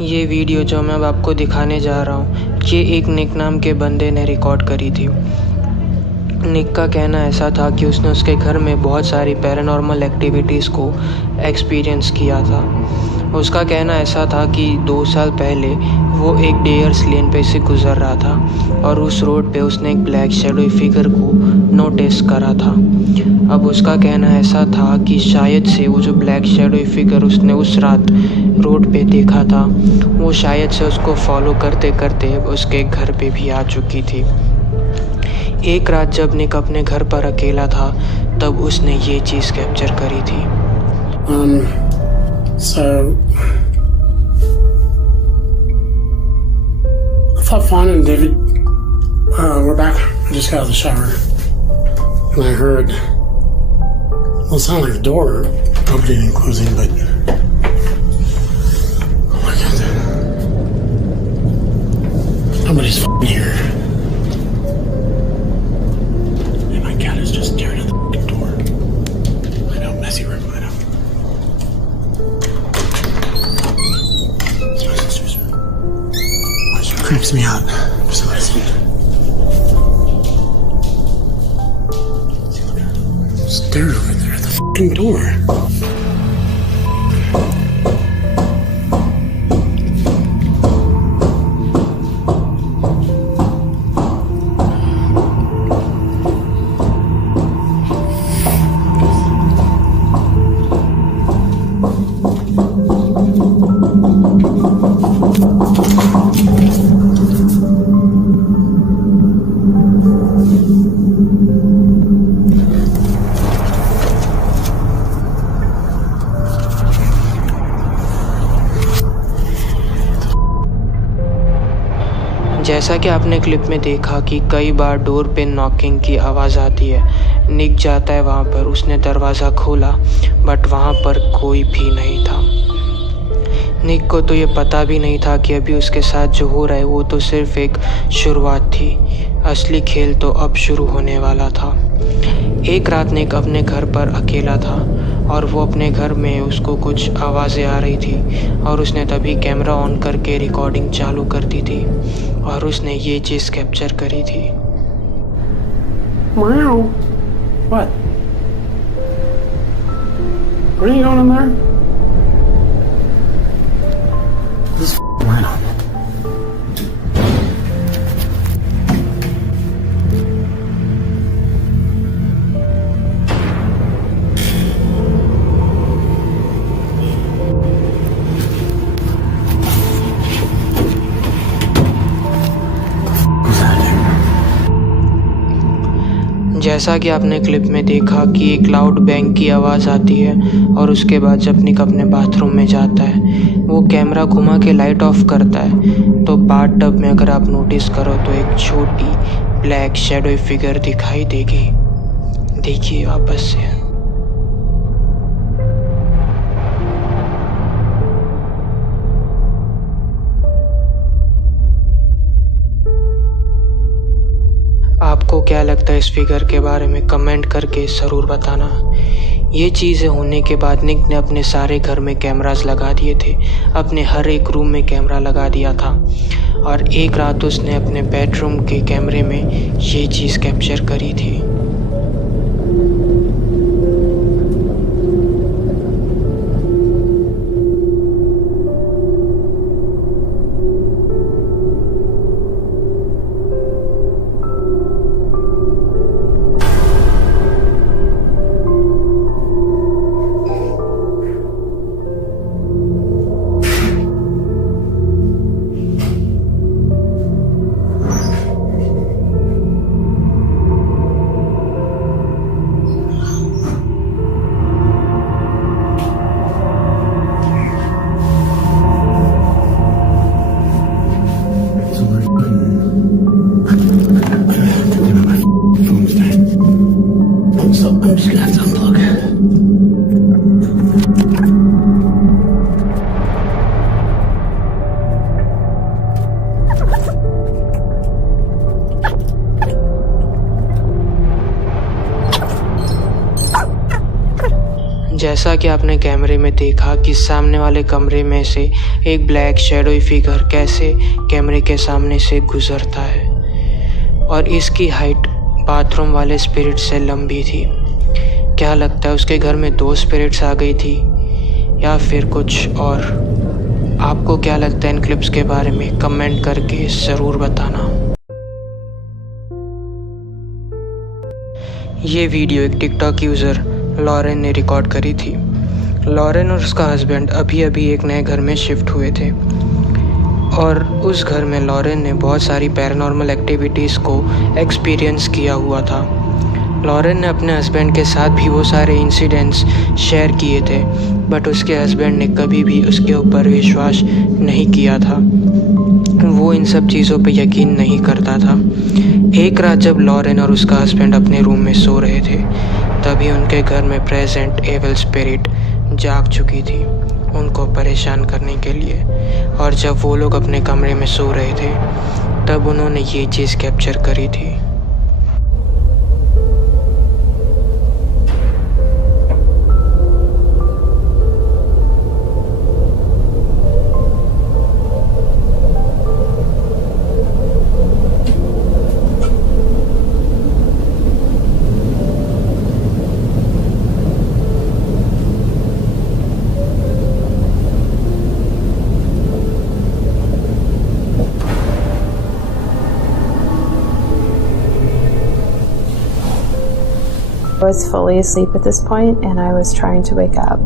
ये वीडियो जो मैं अब आपको दिखाने जा रहा हूँ, ये एक निक नाम के बंदे ने रिकॉर्ड करी थी। निक का कहना ऐसा था कि उसने उसके घर में बहुत सारी पैरानॉर्मल एक्टिविटीज़ को एक्सपीरियंस किया था। उसका कहना ऐसा था कि 2 साल पहले वो एक डेयर्स लेन पे से गुज़र रहा था और उस रोड पे उसने एक ब्लैक शैडोई फिगर को नोटिस करा था। अब उसका कहना ऐसा था कि शायद से वो जो ब्लैक शैडोई फिगर उसने उस रात रोड पे देखा था, वो शायद से उसको फॉलो करते करते उसके घर पे भी आ चुकी थी। एक रात जब निक अपने घर पर अकेला था, तब उसने ये चीज़ कैप्चर करी थी। So I thought Fawn and David were back. I just got out of the shower, and I heard, well, it sounded like the door opening and closing, but oh my god, nobody's here. And my cat is just staring at the door. I know, messy room. I know. Creeps me out for some reason. Stared over there at the fucking door. जैसा कि आपने clip में देखा कि कई बार door पे knocking की आवाज़ आती है। निक जाता है वहाँ पर, उसने दरवाज़ा खोला बट वहाँ पर कोई भी नहीं था। निक को तो ये पता भी नहीं था कि अभी उसके साथ जो हो रहा है वो तो सिर्फ एक शुरुआत थी, असली खेल तो अब शुरू होने वाला था। एक रात निक अपने घर पर अकेला था और वो अपने घर में उसको कुछ आवाज़ें आ रही थी और उसने तभी कैमरा ऑन करके रिकॉर्डिंग चालू कर दी थी और उसने ये चीज़ कैप्चर करी थी। Meow. What? What are you going in there? This rhino. जैसा कि आपने क्लिप में देखा कि एक लाउड बैंग की आवाज़ आती है और उसके बाद जब निक अपने बाथरूम में जाता है, वो कैमरा घुमा के लाइट ऑफ करता है तो बाथ टब में अगर आप नोटिस करो तो एक छोटी ब्लैक शैडोई फिगर दिखाई देगी। देखिए वापस से। आपको क्या लगता है इस फिगर के बारे में, कमेंट करके ज़रूर बताना। ये चीज़ें होने के बाद निक ने अपने सारे घर में कैमरास लगा दिए थे, अपने हर एक रूम में कैमरा लगा दिया था और एक रात उसने अपने बेडरूम के कैमरे में ये चीज़ कैप्चर करी थी। जैसा कि आपने कैमरे में देखा कि सामने वाले कमरे में से एक ब्लैक शैडोई फिगर कैसे कैमरे के सामने से गुजरता है और इसकी हाइट बाथरूम वाले स्पिरिट से लंबी थी। क्या लगता है उसके घर में 2 स्पिरिट्स आ गई थी या फिर कुछ और? आपको क्या लगता है इन क्लिप्स के बारे में? कमेंट करके ज़रूर बताना। ये वीडियो एक टिकटॉक यूज़र लॉरेन ने रिकॉर्ड करी थी। लॉरेन और उसका हस्बैंड अभी अभी एक नए घर में शिफ्ट हुए थे और उस घर में लॉरेन ने बहुत सारी पैरानॉर्मल एक्टिविटीज़ को एक्सपीरियंस किया हुआ था। लॉरेन ने अपने हस्बैंड के साथ भी वो सारे इंसिडेंट्स शेयर किए थे, बट उसके हस्बैंड ने कभी भी उसके ऊपर विश्वास नहीं किया था। वो इन सब चीज़ों पे यकीन नहीं करता था। एक रात जब लॉरेन और उसका हस्बैंड अपने रूम में सो रहे थे, तभी उनके घर में प्रेजेंट एविल स्पिरिट जाग चुकी थी उनको परेशान करने के लिए। और जब वो लोग अपने कमरे में सो रहे थे, तब उन्होंने ये चीज़ कैप्चर करी थी। I was fully asleep at this point and I was trying to wake up.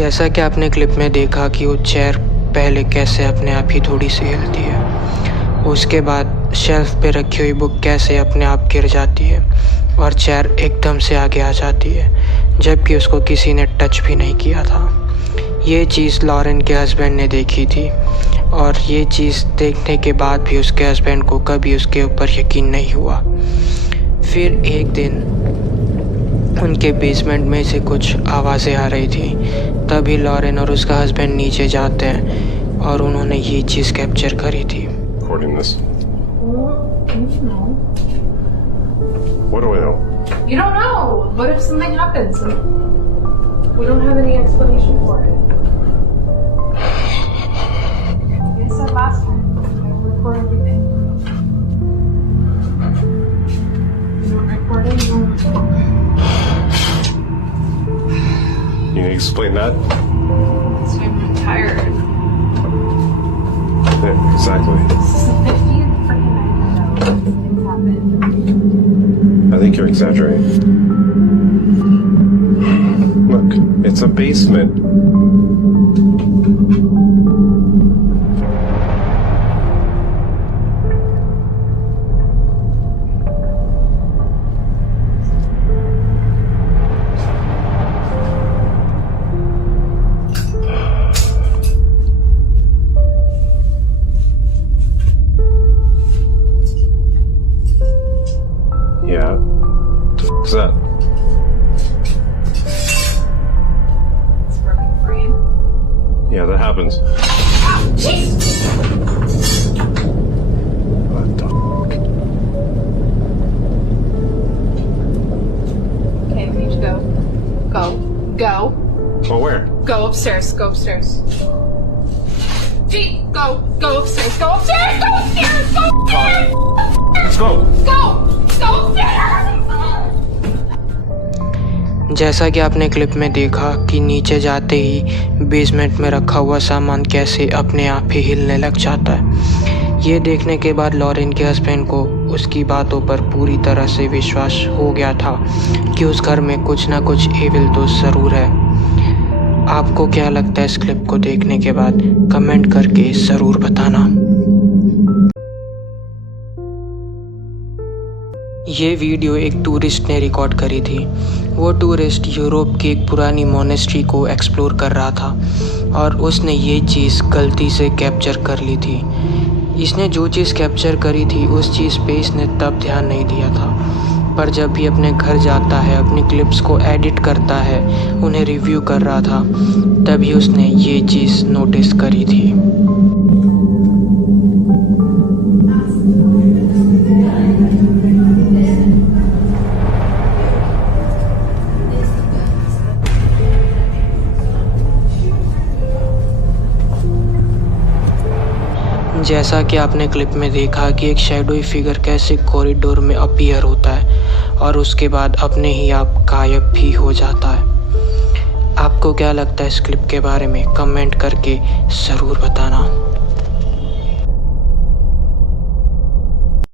जैसा कि आपने क्लिप में देखा कि वो चेयर पहले कैसे अपने आप ही थोड़ी सी हिलती है, उसके बाद शेल्फ पे रखी हुई बुक कैसे अपने आप गिर जाती है और चेयर एकदम से आगे आ जाती है, जबकि उसको किसी ने टच भी नहीं किया था। ये चीज़ लॉरेन के हस्बैंड ने देखी थी और ये चीज़ देखने के बाद भी उसके हस्बैंड को कभी उसके ऊपर यकीन नहीं हुआ। फिर एक दिन उनके बेसमेंट में से कुछ आवाज़ें आ रही थी, तभी लॉरेन और उसका हस्बैंड नीचे जाते हैं और उन्होंने ये चीज़ कैप्चर करी थी। What do I know? You don't know. What if something happens? We don't have any explanation for it. Like I said last time, I record everything. You don't record it, you don't record it. Can you explain that? That's why I'm tired. Yeah, exactly. This is the 50th freaking night in a row things happen. I think you're exaggerating. Look, it's a basement. Yeah. What the f*** is that? It's a broken frame. Yeah, that happens. Jeez! What the f***? Okay, we need to go. Go. Oh, where? Go upstairs. Go upstairs. Gee, go upstairs. Go upstairs. Go upstairs. Go upstairs. Let's go. Go upstairs. जैसा कि आपने clip में देखा कि नीचे जाते ही basement में रखा हुआ सामान कैसे अपने आप ही हिलने लग जाता है। ये देखने के बाद लॉरेन के हस्बैंड को उसकी बातों पर पूरी तरह से विश्वास हो गया था कि उस घर में कुछ ना कुछ एविल तो ज़रूर है। आपको क्या लगता है इस क्लिप को देखने के बाद? कमेंट करके ज़रूर बताना। ये वीडियो एक टूरिस्ट ने रिकॉर्ड करी थी। वो टूरिस्ट यूरोप की एक पुरानी मोनेस्ट्री को एक्सप्लोर कर रहा था और उसने ये चीज़ गलती से कैप्चर कर ली थी। इसने जो चीज़ कैप्चर करी थी उस चीज़ पे इसने तब ध्यान नहीं दिया था, पर जब भी अपने घर जाता है, अपनी क्लिप्स को एडिट करता है, उन्हें रिव्यू कर रहा था, तभी उसने ये चीज़ नोटिस करी थी। जैसा कि आपने क्लिप में देखा कि एक शैडोई फिगर कैसे कॉरिडोर में अपीयर होता है और उसके बाद अपने ही आप गायब भी हो जाता है। आपको क्या लगता है इस क्लिप के बारे में? कमेंट करके ज़रूर बताना।